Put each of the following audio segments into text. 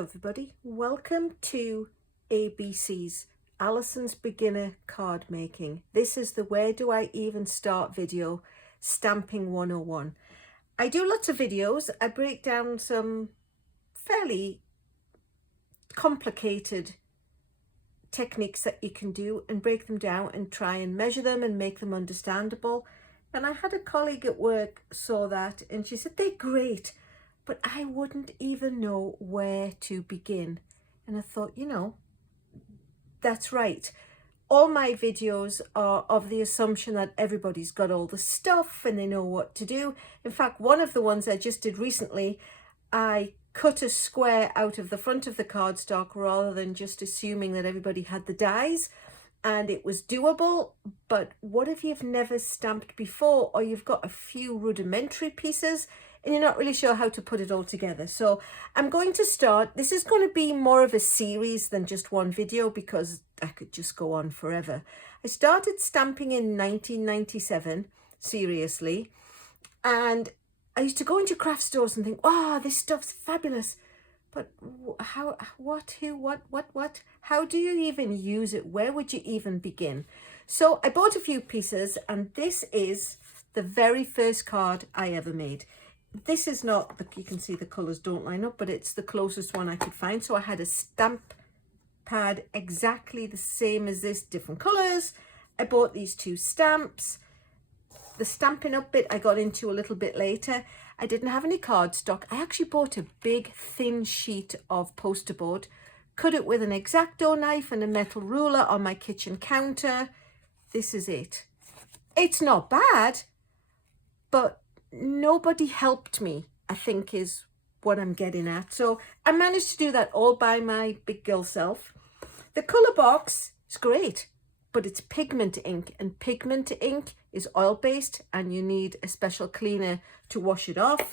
Hello everybody, welcome to ABC's, Alyson's Beginner Card Making. This is the Where Do I Even Start video, Stamping 101. I do lots of videos. I break down some fairly complicated techniques that you can do and break them down and try and measure them and make them understandable. And I had a colleague at work saw that and she said, they're great, but I wouldn't even know where to begin. And I thought, you know, that's right. All my videos are of the assumption that everybody's got all the stuff and they know what to do. In fact, one of the ones I just did recently, I cut a square out of the front of the cardstock rather than just assuming that everybody had the dies. And it was doable, but what if you've never stamped before, or you've got a few rudimentary pieces and you're not really sure how to put it all together? So I'm going to start. This is going to be more of a series than just one video because I could just go on forever. I started stamping in 1997, seriously, and I used to go into craft stores and think, wow, this stuff's fabulous. But how, what, who, what? How do you even use it? Where would you even begin? So I bought a few pieces, and this is the very first card I ever made. This is not, you can see the colours don't line up, but it's the closest one I could find. So I had a stamp pad exactly the same as this, different colours. I bought these two stamps. The Stampin' Up bit I got into a little bit later. I didn't have any cardstock. I actually bought a big thin sheet of poster board, cut it with an X-Acto knife and a metal ruler on my kitchen counter. This is it. It's not bad, but nobody helped me, I think is what I'm getting at. So I managed to do that all by my big girl self. The colour box is great, but it's pigment ink, and pigment ink is oil-based and you need a special cleaner to wash it off.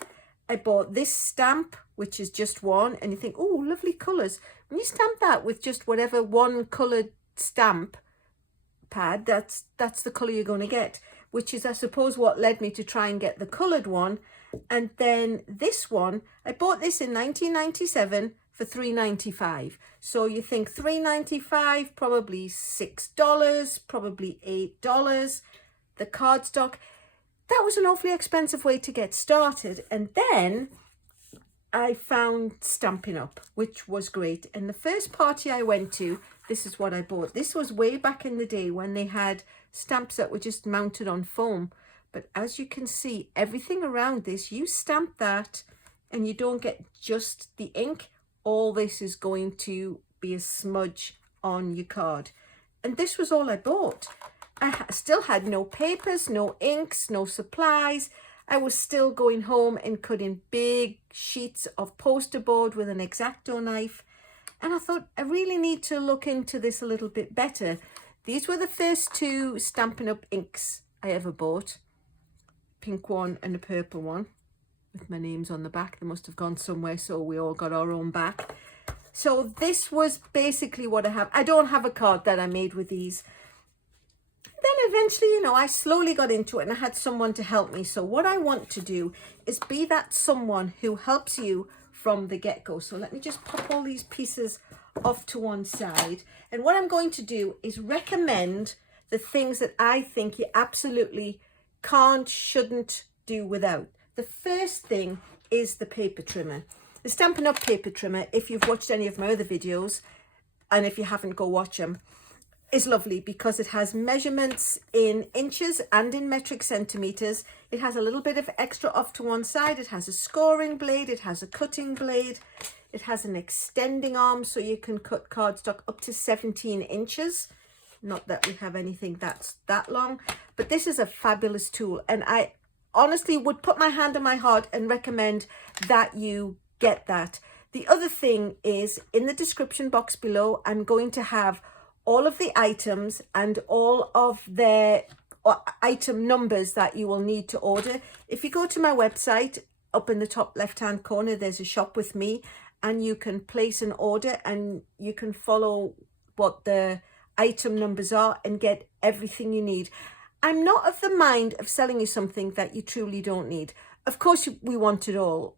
I bought this stamp, which is just one, and you think, oh, lovely colours. When you stamp that with just whatever one coloured stamp pad, that's the colour you're going to get, which is, I suppose, what led me to try and get the coloured one. And then this one, I bought this in 1997 for $3.95. So you think $3.95, probably $6, probably $8. The cardstock, that was an awfully expensive way to get started. And then I found Stampin' Up, which was great. And the first party I went to, this is what I bought. This was way back in the day when they had stamps that were just mounted on foam. But as you can see, everything around this, you stamp that and you don't get just the ink. All this is going to be a smudge on your card. And this was all I bought. I still had no papers, no inks, no supplies. I was still going home and cutting big sheets of poster board with an X-Acto knife. And I thought, I really need to look into this a little bit better. These were the first two Stampin' Up inks I ever bought. Pink one and a purple one with my names on the back. They must have gone somewhere, so we all got our own back. So this was basically what I have. I don't have a card that I made with these. Then eventually, you know, I slowly got into it and I had someone to help me. So what I want to do is be that someone who helps you from the get-go. So let me just pop all these pieces off to one side. And what I'm going to do is recommend the things that I think you absolutely can't, shouldn't do without. The first thing is the paper trimmer. The Stampin' Up paper trimmer, if you've watched any of my other videos, and if you haven't, go watch them, is lovely because it has measurements in inches and in metric centimeters. It has a little bit of extra off to one side. It has a scoring blade. It has a cutting blade. It has an extending arm so you can cut cardstock up to 17 inches. Not that we have anything that's that long, but this is a fabulous tool. And I honestly would put my hand on my heart and recommend that you get that. The other thing is, in the description box below, I'm going to have all of the items and all of their item numbers that you will need to order. If you go to my website, up in the top left hand corner, there's a shop with me, and you can place an order and you can follow what the item numbers are and get everything you need. I'm not of the mind of selling you something that you truly don't need. Of course, we want it all,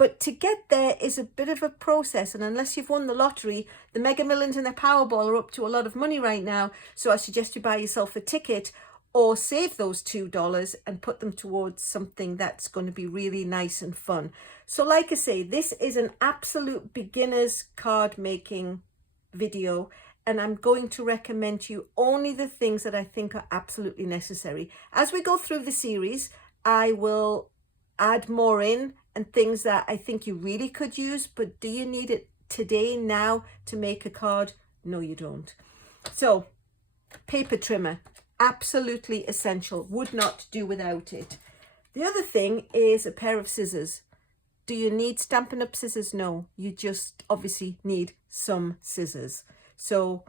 But to get there is a bit of a process, and unless you've won the lottery, the Mega Millions and the Powerball are up to a lot of money right now. So I suggest you buy yourself a ticket or save those $2 and put them towards something that's going to be really nice and fun. So like I say, this is an absolute beginner's card making video, and I'm going to recommend to you only the things that I think are absolutely necessary. As we go through the series, I will add more in and things that I think you really could use, but do you need it today, now, to make a card? No, you don't. So, paper trimmer, absolutely essential, would not do without it. The other thing is a pair of scissors. Do you need Stampin' Up! Scissors? No, you just obviously need some scissors. So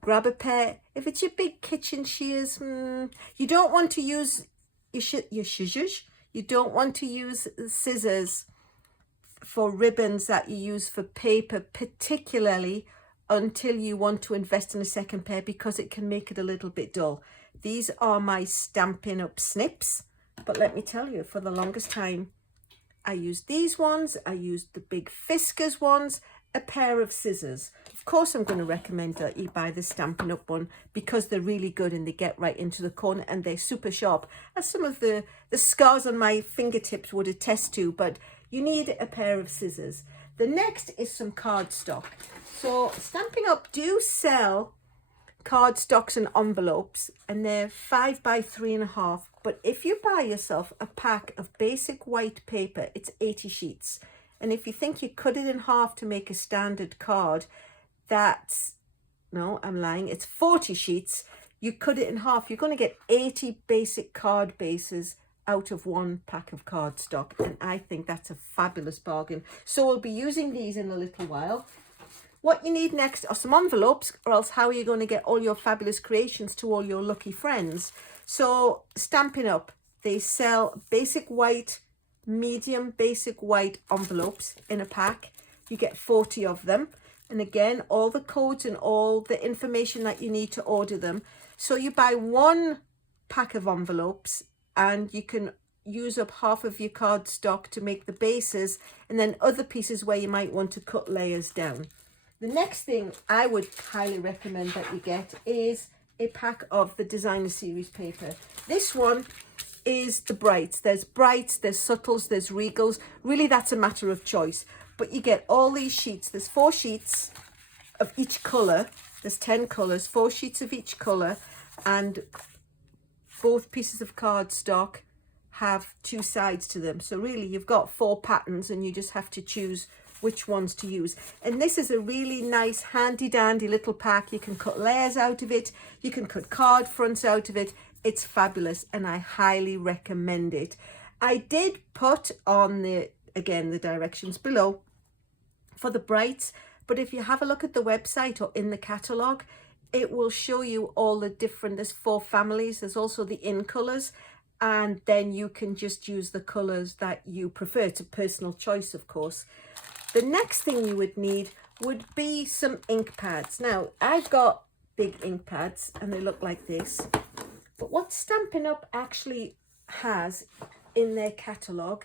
grab a pair. If it's your big kitchen shears, you don't want to use your scissors. You don't want to use scissors for ribbons that you use for paper, particularly until you want to invest in a second pair, because it can make it a little bit dull. These are my Stampin' Up! Snips, but let me tell you, for the longest time, I used these ones, I used the big Fiskars ones, a pair of scissors. Of course, I'm going to recommend that you buy the Stampin' Up! One because they're really good and they get right into the corner and they're super sharp, as some of the scars on my fingertips would attest to, but you need a pair of scissors. The next is some cardstock. So Stampin' Up! Do sell cardstocks and envelopes, and they're 5 by 3.5. But if you buy yourself a pack of basic white paper, it's 80 sheets. And if you think you cut it in half to make a standard card, that's, no, I'm lying, it's 40 sheets. You cut it in half, you're going to get 80 basic card bases out of one pack of cardstock. And I think that's a fabulous bargain. So we'll be using these in a little while. What you need next are some envelopes, or else how are you going to get all your fabulous creations to all your lucky friends? So Stampin' Up! They sell basic white, medium basic white envelopes in a pack. You get 40 of them. And again, all the codes and all the information that you need to order them. So you buy one pack of envelopes and you can use up half of your cardstock to make the bases, and then other pieces where you might want to cut layers down. The next thing I would highly recommend that you get is a pack of the Designer Series paper. This one is the brights. There's brights, there's subtles, there's regals. Really, that's a matter of choice. But you get all these sheets. There's 4 sheets of each colour. There's 10 colours, 4 sheets of each colour, and both pieces of cardstock have 2 sides to them. So really, you've got 4 patterns and you just have to choose which ones to use. And this is a really nice handy dandy little pack. You can cut layers out of it, you can cut card fronts out of it. It's fabulous and I highly recommend it. I did put on the directions below for the brights, but if you have a look at the website or in the catalogue, it will show you all the different, there's 4 families, there's also the in colours, and then you can just use the colours that you prefer. It's a personal choice, of course. The next thing you would need would be some ink pads. Now, I've got big ink pads and they look like this. But what Stampin' Up! Actually has in their catalogue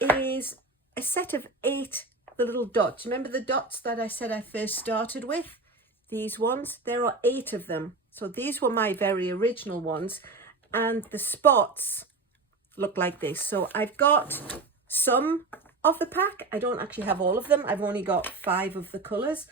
is a set of 8 the little dots. Remember the dots that I said I first started with? These ones, there are 8 of them. So these were my very original ones. And the spots look like this. So I've got some of the pack. I don't actually have all of them. I've only got 5 of the colours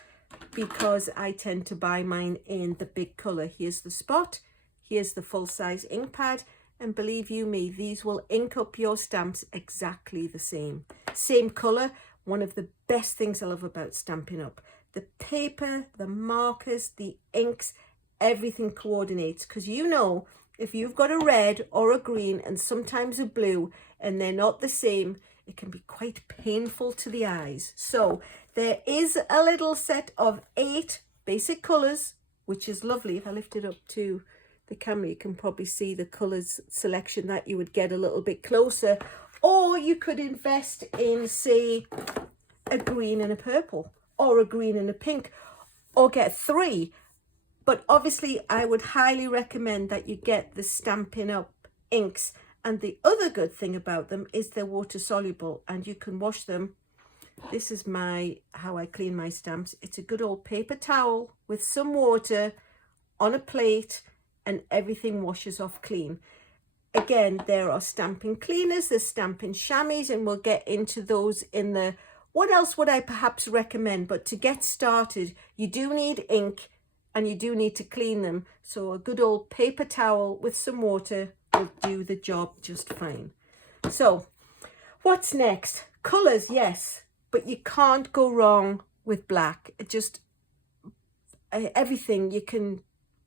because I tend to buy mine in the big colour. Here's the spot. Here's the full-size ink pad. And believe you me, these will ink up your stamps exactly the same. Same colour. One of the best things I love about Stampin' Up! The paper, the markers, the inks, everything coordinates. Because you know, if you've got a red or a green and sometimes a blue and they're not the same, it can be quite painful to the eyes. So there is a little set of 8 basic colours, which is lovely. If I lift it up to the camera, you can probably see the colours selection that you would get a little bit closer. Or you could invest in, say, a green and a purple, or a green and a pink, or get 3. But obviously, I would highly recommend that you get the Stampin' Up! Inks And the other good thing about them is they're water soluble and you can wash them. This is how I clean my stamps. It's a good old paper towel with some water on a plate and everything washes off clean. Again, there are stamping cleaners, there's stamping chamois, and we'll get into those in the, what else would I perhaps recommend? But to get started, you do need ink and you do need to clean them. So a good old paper towel with some water will do the job just fine. So what's next? Colours, yes, but you can't go wrong with black. It just, everything, you can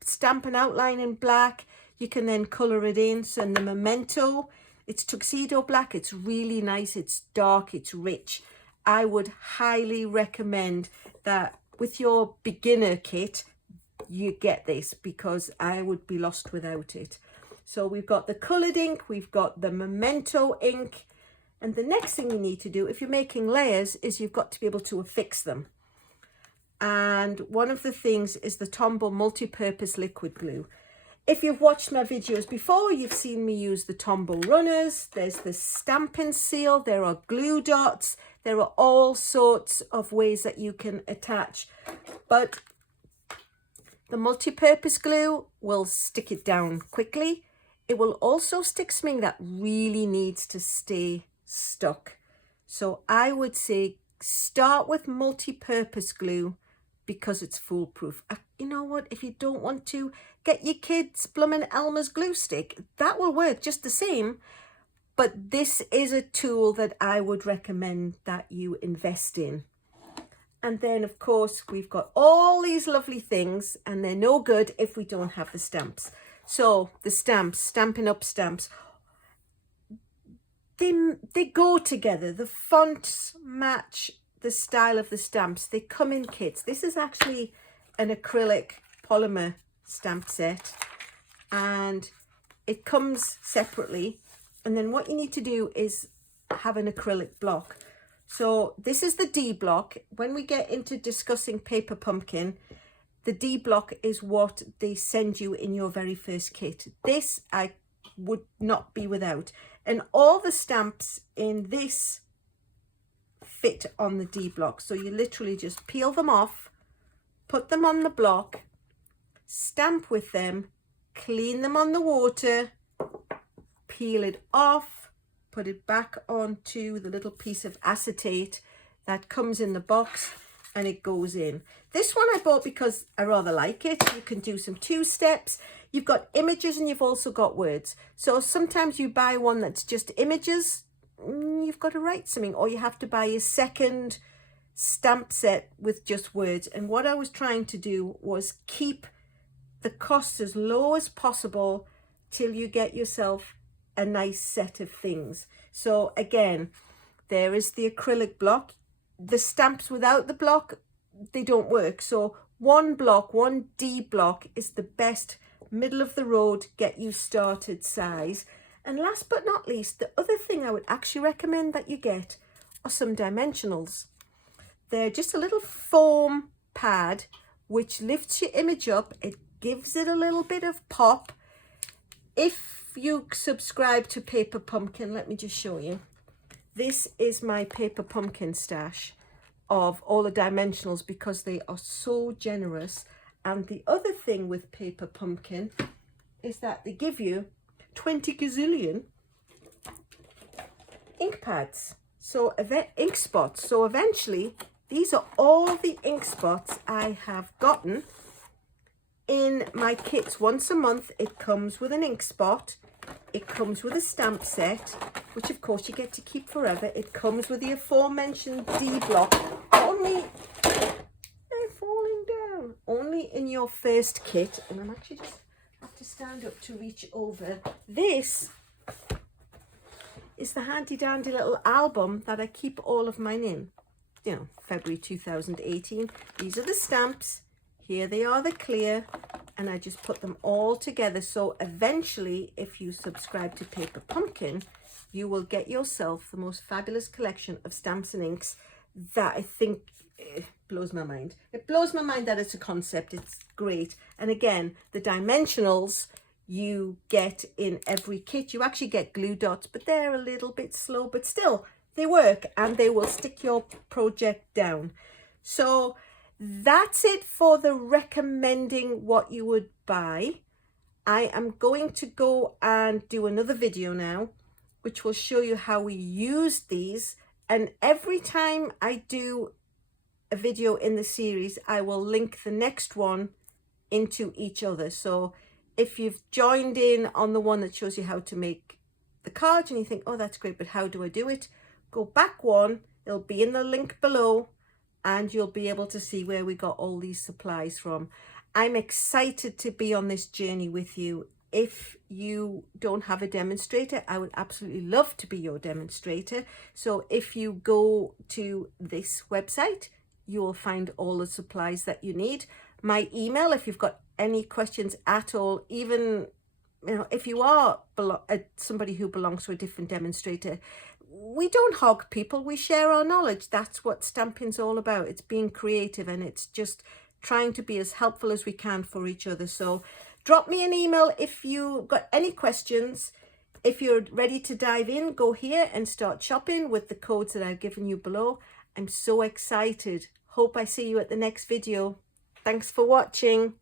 stamp an outline in black, you can then colour it in. So in the Memento, it's tuxedo black, it's really nice, it's dark, it's rich. I would highly recommend that with your beginner kit, you get this, because I would be lost without it. So we've got the coloured ink, we've got the Memento ink, and the next thing you need to do if you're making layers is you've got to be able to affix them. And one of the things is the Tombow multi-purpose liquid glue. If you've watched my videos before, you've seen me use the Tombow runners. There's the stamping seal, there are glue dots, there are all sorts of ways that you can attach. But the multi-purpose glue will stick it down quickly. It will also stick something that really needs to stay stuck. So I would say start with multi-purpose glue because it's foolproof. You know what, if you don't want to, get your kids Bloomin' Elmer's glue stick. That will work just the same. But this is a tool that I would recommend that you invest in. And then, of course, we've got all these lovely things, and they're no good if we don't have the stamps. So the stamps, Stampin' Up! Stamps, they go together. The fonts match the style of the stamps. They come in kits. This is actually an acrylic polymer stamp set, and it comes separately. And then what you need to do is have an acrylic block. So this is the D block. When we get into discussing Paper Pumpkin, the D block is what they send you in your very first kit. This I would not be without. And all the stamps in this fit on the D block. So you literally just peel them off, put them on the block, stamp with them, clean them on the water, peel it off, put it back onto the little piece of acetate that comes in the box, and it goes in. This one I bought because I rather like it. You can do some 2 steps. You've got images and you've also got words. So sometimes you buy one that's just images, you've got to write something, or you have to buy a second stamp set with just words. And what I was trying to do was keep the cost as low as possible till you get yourself a nice set of things. So again, there is the acrylic block. The stamps without the block, they don't work. So one block, one D block is the best middle of the road, get you started size. And last but not least, the other thing I would actually recommend that you get are some dimensionals. They're just a little foam pad which lifts your image up. It gives it a little bit of pop. If you subscribe to Paper Pumpkin, let me just show you. This is my Paper Pumpkin stash of all the dimensionals because they are so generous. And the other thing with Paper Pumpkin is that they give you 20 gazillion ink pads, so ink spots. So eventually these are all the ink spots I have gotten in my kits. Once a month it comes with an ink spot, it comes with a stamp set, which of course you get to keep forever. It comes with the aforementioned D block. Only, they're falling down, only in your first kit. And I'm actually just have to stand up to reach over. This is the handy dandy little album that I keep all of mine in. You know, February 2018. These are the stamps. Here they are, the clear, and I just put them all together. So eventually, if you subscribe to Paper Pumpkin, you will get yourself the most fabulous collection of stamps and inks that I think blows my mind. It blows my mind that it's a concept. It's great. And again, the dimensionals, you get in every kit. You actually get glue dots, but they're a little bit slow, but still they work and they will stick your project down. So that's it for the recommending what you would buy. I am going to go and do another video now, which will show you how we use these. And every time I do a video in the series, I will link the next one into each other. So if you've joined in on the one that shows you how to make the cards and you think, oh, that's great, but how do I do it? Go back one, it'll be in the link below, and you'll be able to see where we got all these supplies from. I'm excited to be on this journey with you. If you don't have a demonstrator, I would absolutely love to be your demonstrator. So if you go to this website, you will find all the supplies that you need. My email, if you've got any questions at all, even if you are somebody who belongs to a different demonstrator, we don't hog people, we share our knowledge. That's what stamping's all about. It's being creative, and it's just trying to be as helpful as we can for each other. So drop me an email if you've got any questions. If you're ready to dive in, go here and start shopping with the codes that I've given you below. I'm so excited. Hope I see you at the next video. Thanks for watching.